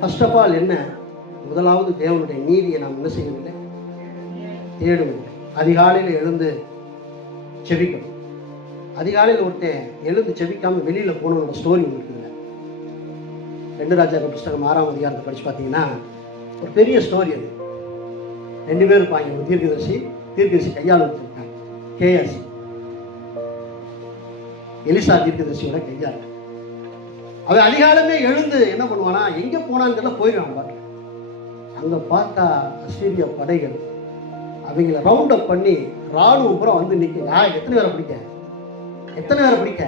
First of all என்ன, முதலாவது தேவனுடைய நீதியை நாம் என்ன செய்யவில்லை, தேடவில்லை. அதிகாலையில் எழுந்து செபிக்கணும். அதிகாலையில் ஒருத்தன் எழுந்து செபிக்காம வெளியில போனோட ஸ்டோரி உங்களுக்கு இல்லை. 2 ராஜாக்கள் புஸ்தகம் 6ஆம் அதிகாரத்தை படிச்சு பார்த்தீங்கன்னா ஒரு பெரிய ஸ்டோரி. அது 2 பேர் இருப்பாங்க. ஒரு தீர்க்கதரிசி கையால் வச்சிருக்காங்க, கேயாசி. எலிசா தீர்க்கதரிசியோட கையால். அவன் அதிகாலமே எழுந்து என்ன பண்ணுவானா, எங்க போனான்னு போயிடுவான் பாட்டு. அங்க பார்த்தா அசீரிய படைகள் அவங்கள ரவுண்ட் அப் பண்ணி ராணுவம் பூரா வந்து நிற்க. எத்தனை பேரை பிடிக்க?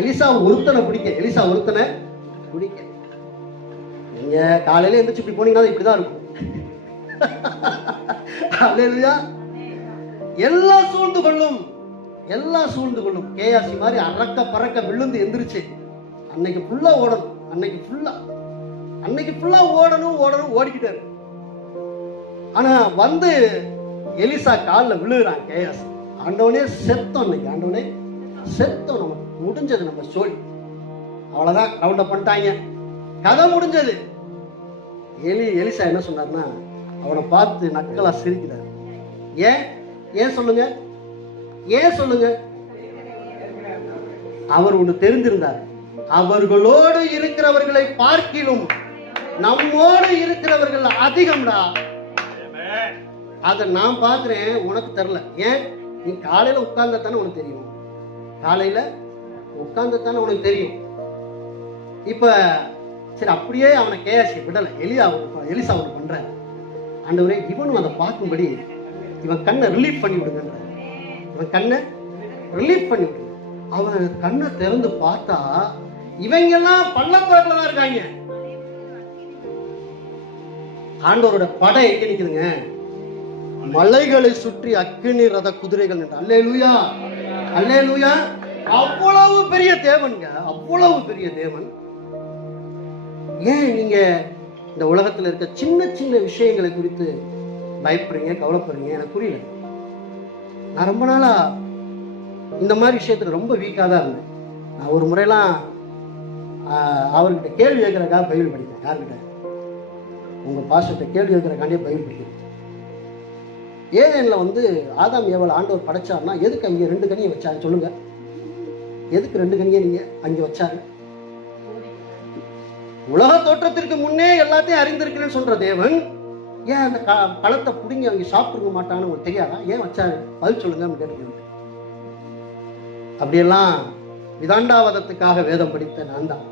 எலிசா ஒருத்தனை பிடிக்க. நீங்க காலையில எந்திரிச்சு இப்படி போனீங்கன்னா இப்படிதான் இருக்கும். எல்லாம் சூழ்ந்து கொள்ளும். கேயாசி மாதிரி அரக்க பறக்க விழுந்து எந்திரிச்சு அன்னைக்கு ஃபுல்லா ஓடணும். அன்னைக்கு ஃபுல்லா ஓடணும் ஓடிக்கிட்டே இருக்கு. ஆனா வந்து எலிசா காலில் விழுகிறான் கேயாசி. ஆண்டவனே செத்தோம், நமக்கு முடிஞ்சது, நம்ம சொல்லி அவ்வளவுதான், ரவுண்ட் அப் பண்ணிட்டாங்க, கதை முடிஞ்சது. எலிசா என்ன சொன்னார்னா, அவனை பார்த்து நக்கலா சிரிக்கிறார். ஏன் சொல்லுங்க. அவர் ஒன்று தெரிந்திருந்தார், அவர்களோடு இருக்கிறவர்களை பார்க்கிலும் நம்மோடு இருக்கிறவர்கள் அதிகம்டா. அதை நான் பார்க்கிறேன், உனக்கு தெரியல. ஏன்? நீ காலையில உட்கார்ந்த தானே உனக்கு தெரியும். இப்ப சரி, அப்படியே அவனை கேயாசி விடல. எலிசா அவனை பண்ற, ஆண்டவரே இவனும் அதை பார்க்கும்படி இவன் கண்ணை ரிலீஃப் பண்ணி விடுங்க. அவன் கண்ணை திறந்து பார்த்தா இவங்கெல்லாம் பள்ளத்தாக்குல தான் இருக்காங்க. ஆண்டவரோட படை எங்க நிக்குதுங்க? மலைகளை சுற்றி அக்கினி ரத குதிரைகள். அல்லேலூயா. அவ்வளவு பெரிய தேவன். ஏன் நீங்க இந்த உலகத்துல இருக்க சின்ன சின்ன விஷயங்களை குறித்து பயப்படுறீங்க, கவலைப்படுறீங்க? எனக்கு புரியல. நான் ரொம்ப நாளா இந்த மாதிரி விஷயத்துல ரொம்ப வீக்கா தான் இருந்தேன். நான் ஒரு முறையெல்லாம் அவர்கிட்ட கேள்வி கேட்கறதுக்காக பைபிள் படிக்கிறேன். யார்கிட்ட? உங்க பாஸ்டர்கிட்ட கேள்வி கேட்கறதுக்காண்டியே பைபிள் படிக்கிறேன். ஏதேன்ல வந்து ஆதாம் ஏவாள் ஆண்டவர் படைச்சார்னா எதுக்கு அங்கே 2 கனியை வச்சாரு சொல்லுங்க? எதுக்கு 2 கனியை நீங்க அங்கே வச்சாரு? உலக தோற்றத்திற்கு முன்னே எல்லாத்தையும் அறிந்திருக்கிறேன்னு சொல்ற தேவன் ஏன் அந்த பழத்தை புடுங்கி அவங்க சாப்பிட்டுக்க மாட்டான்னு உங்களுக்கு தெரியாதா? ஏன் வச்சாரு? பதில் சொல்லுங்க கேட்டு. அப்படியெல்லாம் விதாண்டாவதத்துக்காக வேதம் படித்த நான் தான்.